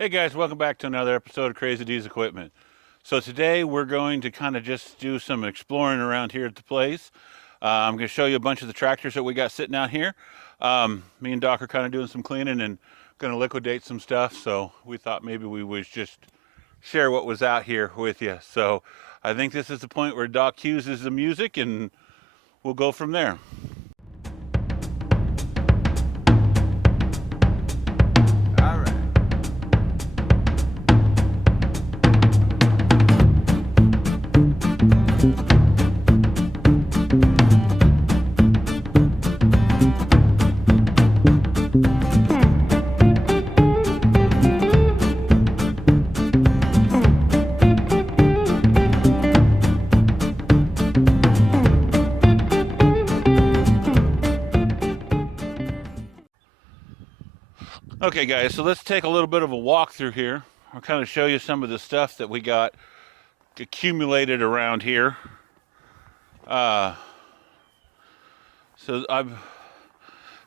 Hey guys, welcome back to another episode of Crazy D's Equipment. So today we're going to kind of just do some exploring around here at the place. I'm going to show you a bunch of the tractors that we got sitting out here. Me and Doc are kind of doing some cleaning and going to liquidate some stuff. So we thought maybe we would just share what was out here with you. So I think this is the point where Doc cues the music and we'll go from there. All right. Okay guys, so let's take a little bit of a walk through here. I'll kind of show you some of the stuff that we got accumulated around here.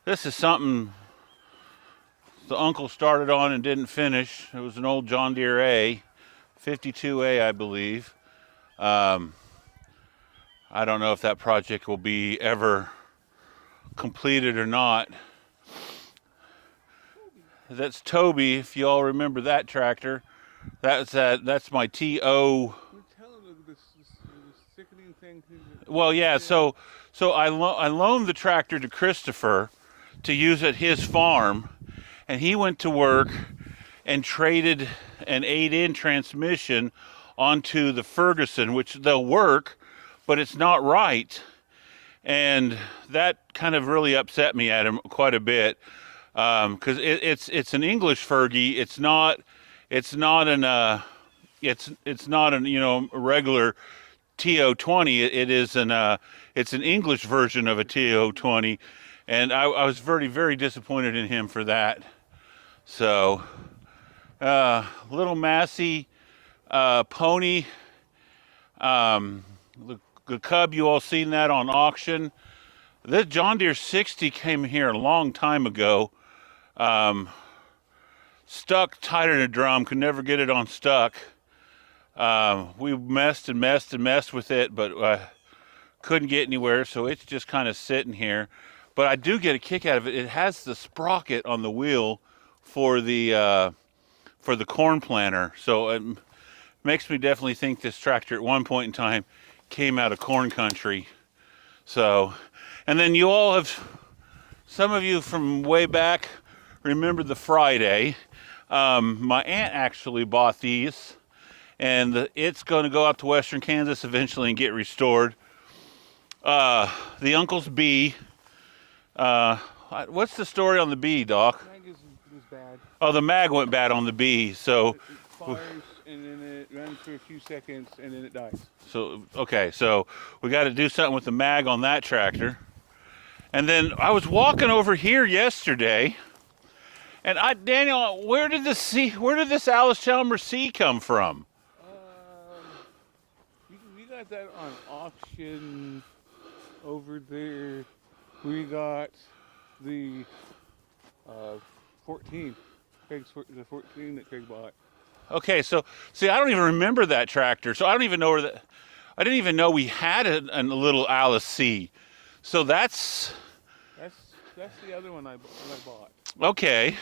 This is something the uncle started on and didn't finish. It was an old John Deere A, 52A I believe. I don't know if that project will be ever completed or not. That's Toby, if you all remember that tractor. That's my TO. You're telling this sickening thing. Well, yeah. So I loaned the tractor to Christopher to use at his farm, and he went to work and traded an 8-in transmission onto the Ferguson, which they'll work, but it's not right, and that kind of really upset me at him quite a bit. Because it's an English Fergie. It's not an a regular TO20. It's an English version of a TO20, and I was very disappointed in him for that. So little Massey pony. The Cub, you all seen that on auction. This John Deere 60 came here a long time ago. Stuck tighter than a drum, could never get it unstuck. We messed with it, but couldn't get anywhere, so it's just kind of sitting here. But I do get a kick out of it. It has the sprocket on the wheel for the corn planter, so it makes me definitely think this tractor at one point in time came out of corn country. So, and then you all have, some of you from way back remember the Friday. My aunt actually bought these, and it's going to go up to Western Kansas eventually and get restored. The Uncle's B. What's the story on the B, Doc? Mag is bad. Oh, the mag went bad on the B, so It fires and then it runs for a few seconds and then it dies. so we got to do something with the mag on that tractor. And then I was walking over here yesterday, and Daniel, where did this Alice Chalmers C come from? We got that on auction over there. We got the 14. The 14 that Craig bought. Okay, so see, I don't even remember that tractor, so I don't even know I didn't even know we had a little Alice C. So that's the other one I bought. okay.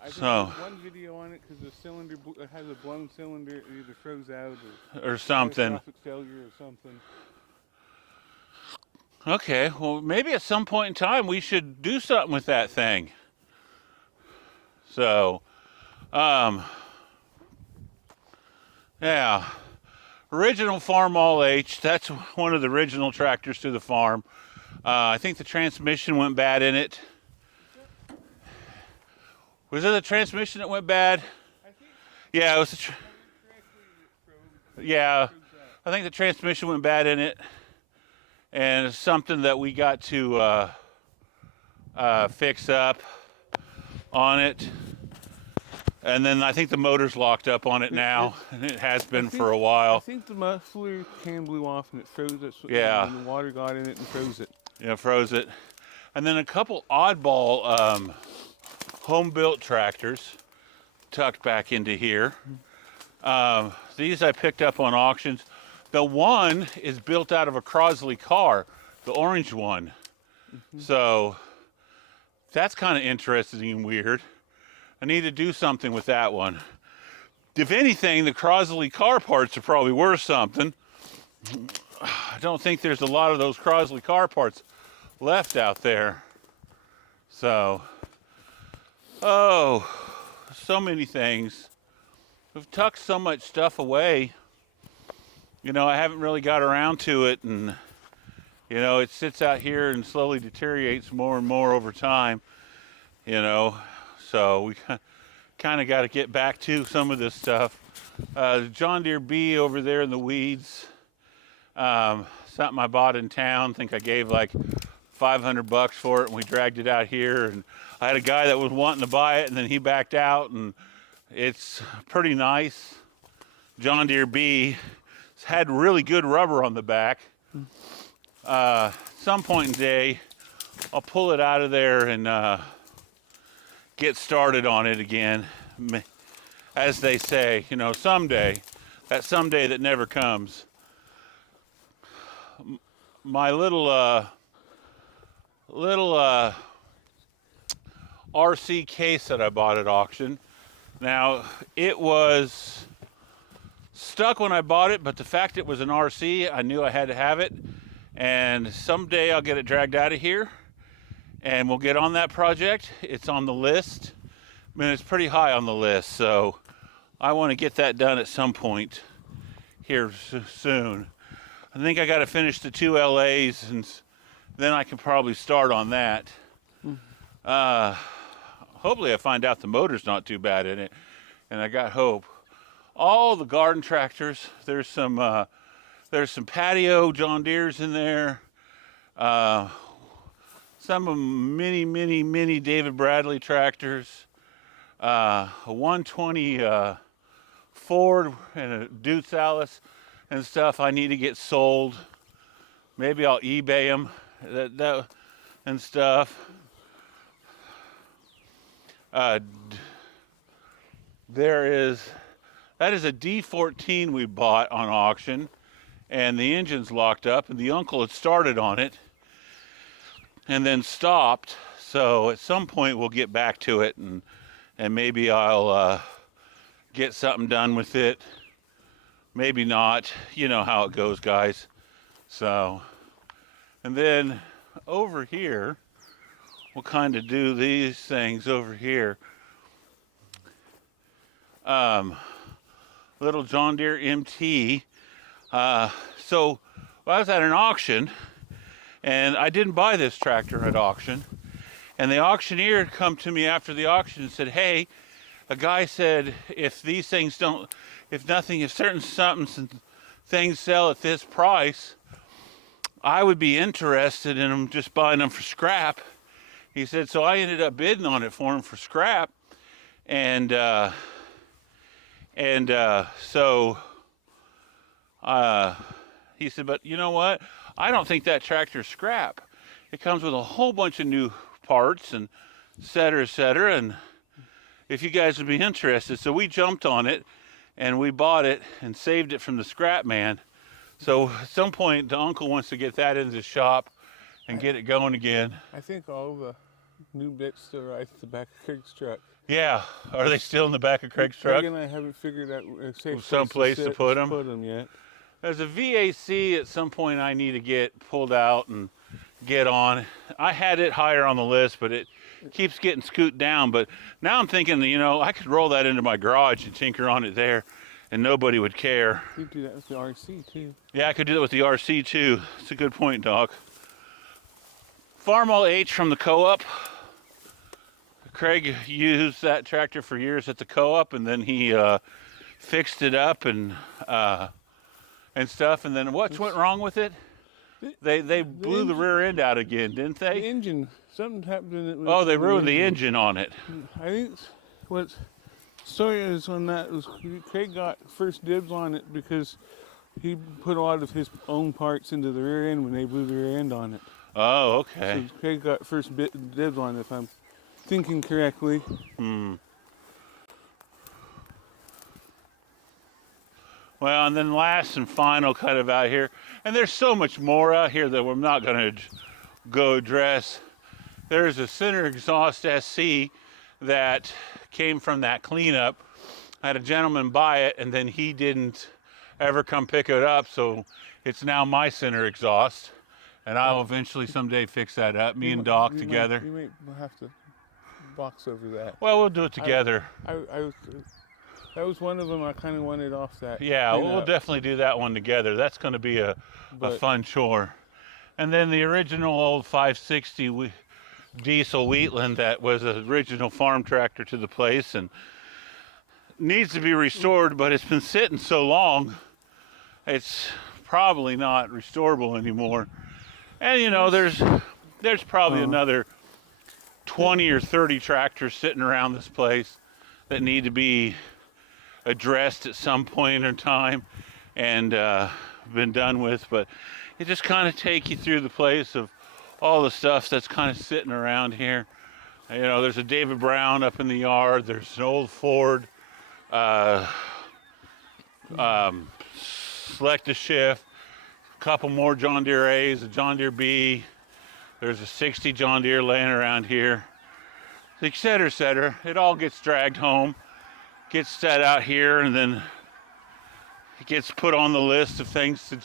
I think So there's one video on it because the cylinder it has a blown cylinder. It either froze out or something. catastrophic failure or something. Okay, well maybe at some point in time we should do something with that thing. So, yeah, original Farm All H. That's one of the original tractors to the farm. I think the transmission went bad in it. Was it the transmission that went bad? I think Yeah, it was. Yeah, froze I think the transmission went bad in it, and it's something that we got to fix up on it. And then I think the motor's locked up on it now, and it has been for a I while. think the muffler can blew off and it froze it. Yeah. And the water got in it and froze it. Yeah, froze it. And then a couple oddball home-built tractors. tucked back into here. These I picked up on auctions. The one is built out of a Crosley car, the orange one. So that's kind of interesting and weird. I need to do something with that one. If anything, the Crosley car parts are probably worth something. I don't think there's a lot of those Crosley car parts left out there. So, oh, so many things. We've tucked so much stuff away. You know, I haven't really got around to it, and you know, it sits out here and slowly deteriorates more and more over time. You know, so we kind of got to get back to some of this stuff. John Deere B over there in the weeds. Something I bought in town. I think I gave like $500 for it, and we dragged it out here. And I had a guy that was wanting to buy it, and then he backed out. And it's pretty nice. John Deere B. It's had really good rubber on the back. Some point in the day, I'll pull it out of there and get started on it again. As they say, you know, someday. That someday that never comes. My little RC case that I bought at auction. Now, it was stuck when I bought it, but the fact it was an RC, I knew I had to have it. And someday I'll get it dragged out of here, and we'll get on that project. It's on the list. I mean, it's pretty high on the list, so I want to get that done at some point here soon. I think I got to finish the 2 LAs, and then I can probably start on that. Hopefully I find out the motor's not too bad in it, and I got hope. All the garden tractors, there's some patio John Deeres in there. Some of them mini David Bradley tractors. A 120 Ford and a Dutz Alice and stuff I need to get sold. Maybe I'll eBay them and stuff. That is a D14 we bought on auction, and the engine's locked up, and the uncle had started on it and then stopped. So at some point we'll get back to it, and maybe I'll get something done with it. Maybe not. You know how it goes, guys. So, and then over here, we'll kind of do these things over here. Little John Deere MT. So I was at an auction, and I didn't buy this tractor at auction. And the auctioneer had come to me after the auction and said, hey, a guy said if these things don't, if certain things sell at this price, I would be interested in them, just buying them for scrap. He said, so I ended up bidding on it for him for scrap. And so he said, but you know what? I don't think that tractor's scrap. It comes with a whole bunch of new parts and et cetera, and if you guys would be interested. So we jumped on it, and we bought it and saved it from the scrap man. So at some point, the uncle wants to get that into the shop and get it going again. I think all the new bits still ride at the back of Craig's truck. Yeah, are they still in the back of Craig's truck? Craig and I haven't figured out a safe Someplace to put them yet. There's a VAC at some point I need to get pulled out and get on. I had it higher on the list, but it keeps getting scooted down. But now I'm thinking, you know, I could roll that into my garage and tinker on it there, and nobody would care. You could do that with the RC too. Yeah, I could do that with the RC too. It's a good point, Doc. Farmall H from the co-op. Craig used that tractor for years at the co-op, and then he fixed it up and stuff. And then what went wrong with it? They blew the rear end out again, didn't they? The engine, something happened in it. Oh, they ruined the engine on it. I think what story is on that was Craig got first dibs on it because he put a lot of his own parts into the rear end when they blew the rear end on it. Oh, okay. So Craig got first dibs on it, if I'm thinking correctly. Well, and then last and final kind of out here, and there's so much more out here that we're not going to go address. There's a center exhaust SC that came from that cleanup. I had a gentleman buy it, and then he didn't ever come pick it up, so it's now my center exhaust, and I'll eventually someday fix that up. Me and Doc together. You might have to box over that. Well, we'll do it together. That was one of them I kind of wanted off that. Yeah, we'll cleanup. definitely do that one together. That's going to be a fun chore. And then the original old 560 diesel Wheatland that was an original farm tractor to the place and needs to be restored, but it's been sitting so long, it's probably not restorable anymore. And you know, there's probably another 20 or 30 tractors sitting around this place that need to be addressed at some point in time and been done with. But it just kind of take you through the place of all the stuff that's kind of sitting around here. You know, there's a David Brown up in the yard. There's an old Ford Select a Shift, a couple more John Deere A's, a John Deere B. There's a 60 John Deere laying around here, et cetera, et cetera. It all gets dragged home, gets set out here, and then it gets put on the list of things to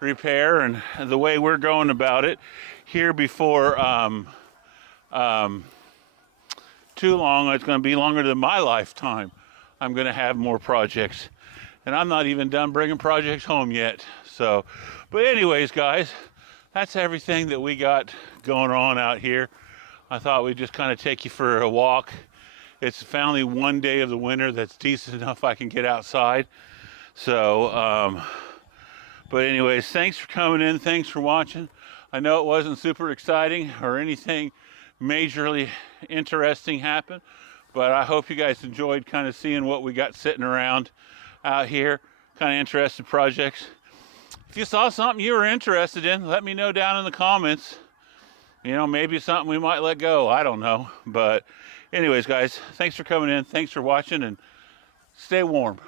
repair. And the way we're going about it here, before too long, it's going to be longer than my lifetime, I'm going to have more projects, and I'm not even done bringing projects home yet. So, but anyways, guys, that's everything that we got going on out here. I thought we'd just kind of take you for a walk. It's finally one day of the winter that's decent enough I can get outside. So, but anyways, thanks for coming in. Thanks for watching. I know it wasn't super exciting or anything majorly interesting happen, but I hope you guys enjoyed kind of seeing what we got sitting around out here. Kind of interesting projects. If you saw something you were interested in, let me know down in the comments. You know, maybe something we might let go. I don't know. But anyways, guys, thanks for coming in. Thanks for watching, and stay warm.